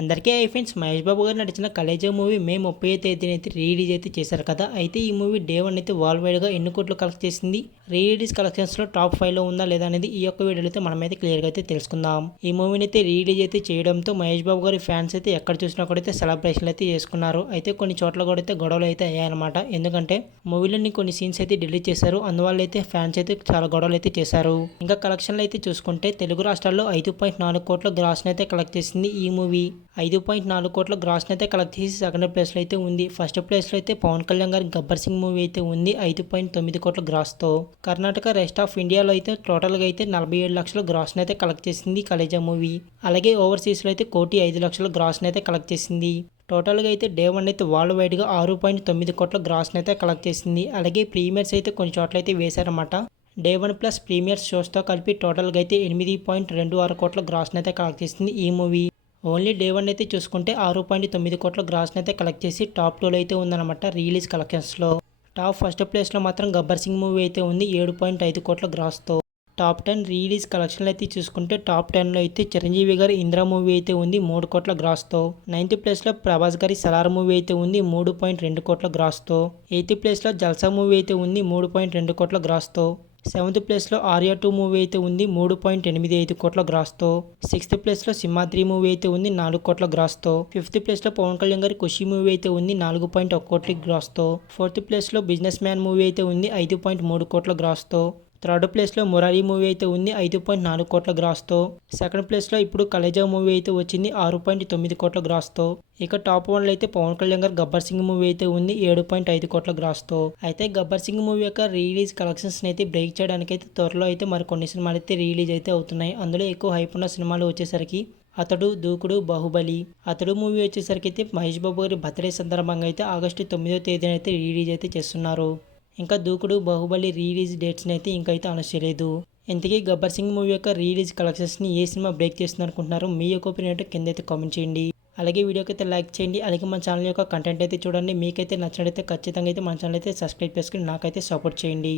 అందరికీ hi friends, Mahesh Babu గారు నటించిన కలేజా మూవీ మే 30వ తేదీన అయితే రిలీజ్ అయితే చేశారు కదా. అయితే ఈ మూవీ డే 1 అయితే వరల్డ్ వైడ్గా ఎన్ని కోట్లు కలెక్ట్ చేసింది, రిలీజ్ కలెక్షన్స్లో టాప్ 5లో ఉందా లేదా అనేది ఈ యొక్క వీడియోలో అయితే మనమైతే క్లియర్గా అయితే తెలుసుకుందాం. ఈ మూవీని అయితే రిలీజ్ అయితే చేయడంతో మహేష్ బాబు గారి ఫ్యాన్స్ అయితే ఎక్కడ చూసినా కూడా అయితే సెలబ్రేషన్లు అయితే చేసుకున్నారు. అయితే కొన్ని చోట్ల కూడా అయితే గొడవలు అయితే అయ్యాయన్నమాట. ఎందుకంటే మూవీలోని కొన్ని సీన్స్ అయితే డిలీట్ చేశారు, అందువల్ల అయితే ఫ్యాన్స్ అయితే చాలా గొడవలు అయితే చేశారు. ఇంకా కలెక్షన్లు అయితే చూసుకుంటే తెలుగు రాష్ట్రాల్లో 5.4 కోట్ల గ్రాస్ అయితే కలెక్ట్ చేసింది ఈ మూవీ. 5.4 కోట్ల గ్రాస్ అయితే కలెక్ట్ చేసి సెకండ్ ప్లేస్లో అయితే ఉంది. ఫస్ట్ ప్లేస్లో అయితే పవన్ కళ్యాణ్ గారి గబ్బర్ సింగ్ మూవీ అయితే ఉంది 5.9 కోట్ల గ్రాస్తో. కర్ణాటక రెస్ట్ ఆఫ్ ఇండియాలో అయితే టోటల్గా అయితే 47 లక్షల గ్రాస్ అయితే కలెక్ట్ చేసింది కలేజా మూవీ. అలాగే ఓవర్సీస్లో అయితే 1,05,00,000 గ్రాస్ అయితే కలెక్ట్ చేసింది. టోటల్గా అయితే డే 1 అయితే వరల్డ్ వైడ్గా 6.9 కోట్ల గ్రాస్ అయితే కలెక్ట్ చేసింది. అలాగే ప్రీమియర్స్ అయితే కొన్ని చోట్ల అయితే వేశారన్నమాట. డే 1 ప్లస్ ప్రీమియర్స్ షోస్తో కలిపి టోటల్గా అయితే 8.26 కోట్ల గ్రాస్ అయితే కలెక్ట్ చేసింది ఈ మూవీ. ఓన్లీ డే 1 అయితే చూసుకుంటే 6.9 కోట్ల గ్రాస్ అయితే కలెక్ట్ చేసి టాప్ 2లో అయితే ఉందన్నమాట రిలీజ్ కలెక్షన్స్లో. టాప్ ఫస్ట్ ప్లేస్లో మాత్రం గబ్బర్ సింగ్ మూవీ అయితే ఉంది 7.5 కోట్ల గ్రాస్తో. టాప్ 10 రిలీజ్ కలెక్షన్లు అయితే చూసుకుంటే టాప్ 10లో అయితే చిరంజీవి గారి ఇంద్ర మూవీ అయితే ఉంది 3 కోట్ల గ్రాస్తో. 9th ప్లేస్లో ప్రభాస్ గారి సలార్ మూవీ అయితే ఉంది 3.2 కోట్ల గ్రాస్తో. 8th ప్లేస్లో జల్సా మూవీ అయితే ఉంది 3.2 కోట్ల గ్రాస్తో. 7th ప్లేస్లో ఆర్యా 2 మూవీ అయితే ఉంది 3.85 కోట్ల గ్రాస్తో. 6th ప్లేస్లో సింహాద్రి మూవీ అయితే ఉంది 4 కోట్ల గ్రాస్తో. 5th ప్లేస్లో పవన్ కళ్యాణ్ గారి ఖుషి మూవీ అయితే ఉంది 4.1 కోట్ల గ్రాస్తో. 4th ప్లేస్లో బిజినెస్ మ్యాన్ మూవీ అయితే ఉంది 5.3 కోట్ల గ్రాస్తో. థర్డ్ ప్లేస్లో మురారి మూవీ అయితే ఉంది 5.4 కోట్ల గ్రాస్తో. సెకండ్ ప్లేస్లో ఇప్పుడు కలేజా మూవీ అయితే వచ్చింది 6.9 కోట్ల గ్రాస్తో. ఇక టాప్ 1లో అయితే పవన్ కళ్యాణ్ గారు గబ్బర్ సింగ్ మూవీ అయితే ఉంది 7.5 కోట్ల గ్రాస్తో. అయితే గబ్బర్ సింగ్ మూవీ యొక్క రిలీజ్ కలెక్షన్స్ అయితే బ్రేక్ చేయడానికి అయితే త్వరలో అయితే మరికొన్ని సినిమాలు అయితే రిలీజ్ అయితే అవుతున్నాయి. అందులో ఎక్కువ హైప్ ఉన్న సినిమాలు వచ్చేసరికి అతడు, దూకుడు, బాహుబలి. అతడు మూవీ వచ్చేసరికి అయితే మహేష్ బాబు గారి బర్త్డే సందర్భంగా అయితే ఆగస్టు 9వ తేదీన అయితే రిలీజ్ అయితే చేస్తున్నారు. ఇంకా దూకుడు, బాహుబలి రిలీజ్ డేట్స్ని అయితే ఇంకైతే అనౌన్స్ చేయలేదు. ఇంతకీ గబ్బర్ సింగ్ మూవీ యొక్క రిలీజ్ కలెక్షన్స్ని ఏ సినిమా బ్రేక్ చేస్తుంది అనుకుంటున్నారు? మీ యొక్క ఒపీనియన్ కింద అయితే కామెంట్ చేయండి. అలాగే వీడియోకి అయితే లైక్ చేయండి. అలాగే మన ఛానల్ యొక్క కంటెంట్ అయితే చూడండి. మీకైతే నచ్చినట్లయితే ఖచ్చితంగా అయితే మన ఛానల్ అయితే సబ్స్క్రైబ్ చేసుకుని నాకైతే సపోర్ట్ చేయండి.